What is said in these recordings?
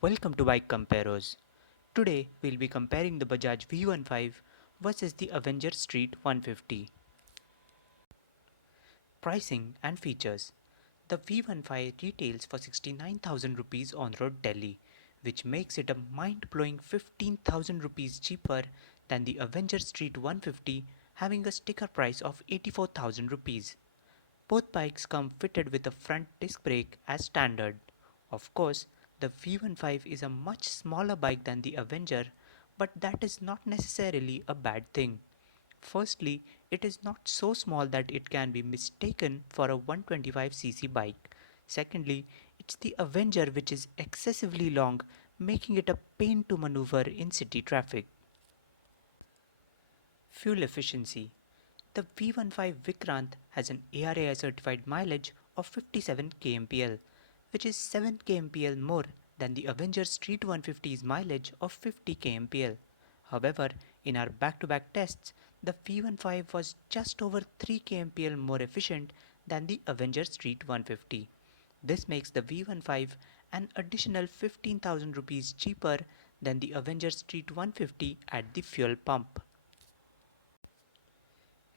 Welcome to Bike Comparos. Today we'll be comparing the Bajaj V15 versus the Avenger Street 150. Pricing and features. The V15 retails for 69,000 rupees on road Delhi, which makes it a mind-blowing 15,000 rupees cheaper than the Avenger Street 150 having a sticker price of 84,000 rupees. Both bikes come fitted with a front disc brake as standard. Of course, the V15 is a much smaller bike than the Avenger, but that is not necessarily a bad thing. Firstly, it is not so small that it can be mistaken for a 125cc bike. Secondly, it's the Avenger which is excessively long, making it a pain to maneuver in city traffic. Fuel efficiency. The V15 Vikrant has an ARAI certified mileage of 57 kmpl, which is 7 kmpl more than the Avenger Street 150's mileage of 50 kmpl. However, in our back-to-back tests, the V15 was just over 3 kmpl more efficient than the Avenger Street 150. This makes the V15 an additional 15,000 rupees cheaper than the Avenger Street 150 at the fuel pump.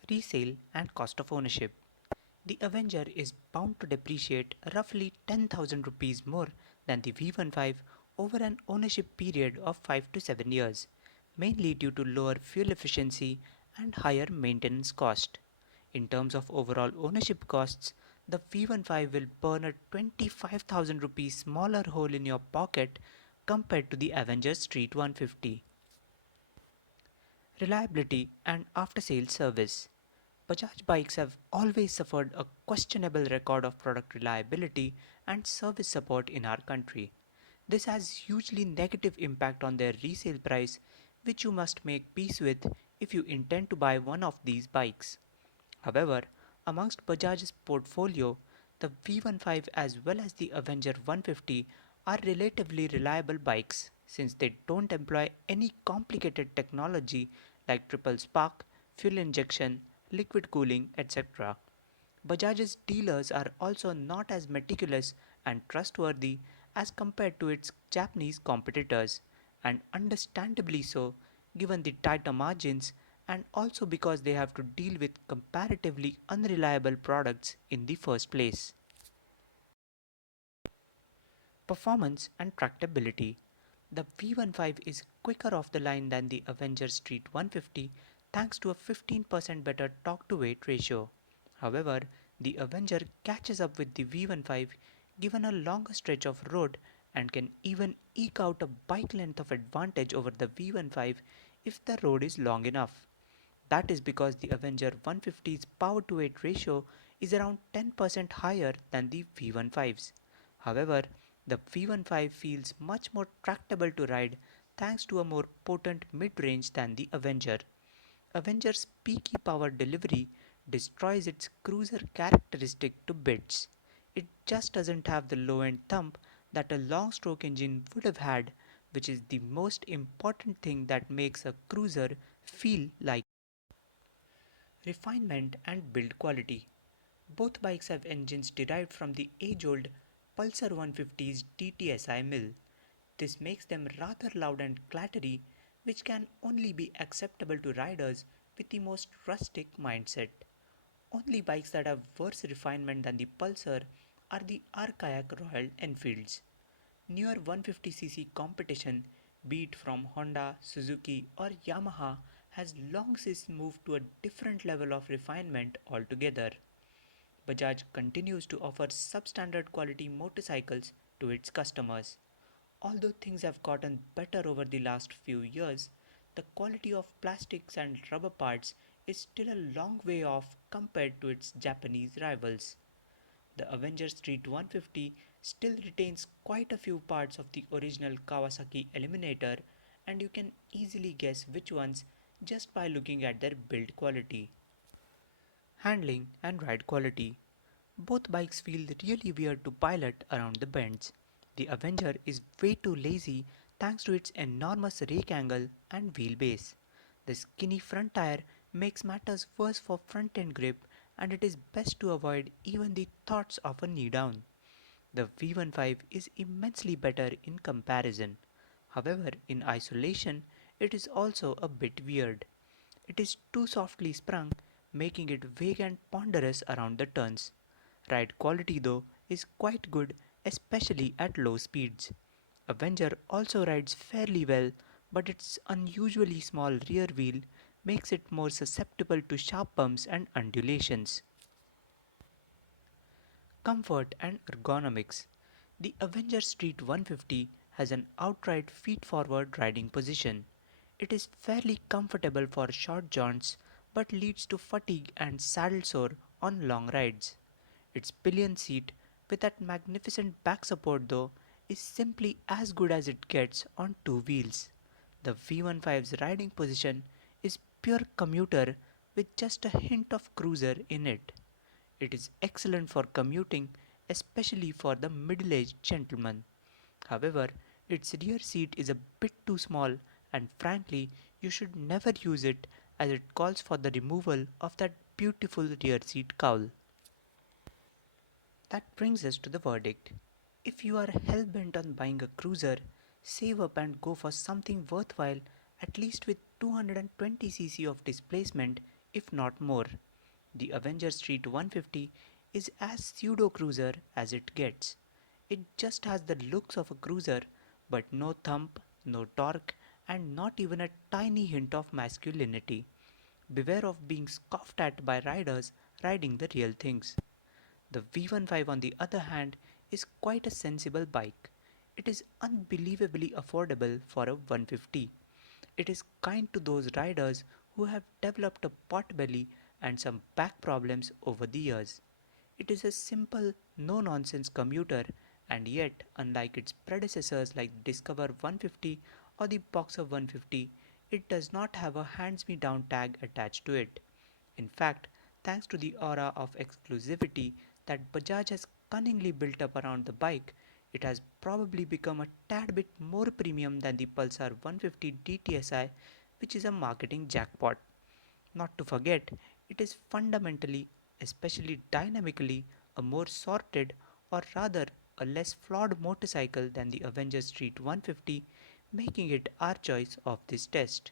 Resale and cost of ownership. The Avenger is bound to depreciate roughly 10,000 rupees more than the V15 over an ownership period of 5 to 7 years, mainly due to lower fuel efficiency and higher maintenance cost. In terms of overall ownership costs, the V15 will burn a 25,000 rupees smaller hole in your pocket compared to the Avenger Street 150. Reliability and after-sales service. Bajaj bikes have always suffered a questionable record of product reliability and service support in our country. This has hugely negative impact on their resale price, which you must make peace with if you intend to buy one of these bikes. However, amongst Bajaj's portfolio, the V15 as well as the Avenger 150 are relatively reliable bikes since they don't employ any complicated technology like triple spark, fuel injection, liquid cooling, etc. Bajaj's dealers are also not as meticulous and trustworthy as compared to its Japanese competitors, and understandably so, given the tighter margins and also because they have to deal with comparatively unreliable products in the first place. Performance and tractability. The V15 is quicker off the line than the Avenger Street 150 thanks to a 15% better torque to weight ratio. However, the Avenger catches up with the V15 given a longer stretch of road and can even eke out a bike length of advantage over the V15 if the road is long enough. That is because the Avenger 150's power to weight ratio is around 10% higher than the V15's. However, the V15 feels much more tractable to ride thanks to a more potent mid-range than the Avenger. Avenger's peaky power delivery destroys its cruiser characteristic to bits. It just doesn't have the low-end thump that a long-stroke engine would have had, which is the most important thing that makes a cruiser feel like refinement and build quality. Both bikes have engines derived from the age-old Pulsar 150's TTSI mill. This makes them rather loud and clattery, which can only be acceptable to riders with the most rustic mindset. Only bikes that have worse refinement than the Pulsar are the archaic Royal Enfields. Newer 150cc competition, be it from Honda, Suzuki, or Yamaha, has long since moved to a different level of refinement altogether. Bajaj continues to offer substandard quality motorcycles to its customers. Although things have gotten better over the last few years, the quality of plastics and rubber parts is still a long way off compared to its Japanese rivals. The Avenger Street 150 still retains quite a few parts of the original Kawasaki Eliminator, and you can easily guess which ones just by looking at their build quality. Handling and ride quality. Both bikes feel really weird to pilot around the bends. The Avenger is way too lazy thanks to its enormous rake angle and wheelbase. The skinny front tire makes matters worse for front end grip, and it is best to avoid even the thoughts of a knee down. The V15 is immensely better in comparison. However, in isolation, it is also a bit weird. It is too softly sprung, making it vague and ponderous around the turns. Ride quality, though, is quite good, especially at low speeds. Avenger also rides fairly well, but its unusually small rear wheel makes it more susceptible to sharp bumps and undulations. Comfort and ergonomics. The Avenger Street 150 has an outright feet forward riding position. It is fairly comfortable for short jaunts but leads to fatigue and saddle sore on long rides. Its pillion seat, with that magnificent back support though, is simply as good as it gets on two wheels. The V15's riding position is pure commuter with just a hint of cruiser in it. It is excellent for commuting, especially for the middle aged gentleman. However, its rear seat is a bit too small, and frankly, you should never use it as it calls for the removal of that beautiful rear seat cowl. That brings us to the verdict. If you are hell bent on buying a cruiser, save up and go for something worthwhile, at least with 220cc of displacement, if not more. The Avenger Street 150 is as pseudo cruiser as it gets. It just has the looks of a cruiser, but no thump, no torque, and not even a tiny hint of masculinity. Beware of being scoffed at by riders riding the real things. The V15, on the other hand, is quite a sensible bike. It is unbelievably affordable for a 150. It is kind to those riders who have developed a pot belly and some back problems over the years. It is a simple, no nonsense commuter, and yet, unlike its predecessors like Discover 150 or the Boxer 150, it does not have a hands me down tag attached to it. In fact, thanks to the aura of exclusivity that Bajaj has cunningly built up around the bike, it has probably become a tad bit more premium than the Pulsar 150 DTSI, which is a marketing jackpot. Not to forget, it is fundamentally, especially dynamically, a more sorted, or rather a less flawed motorcycle than the Avenger Street 150, making it our choice of this test.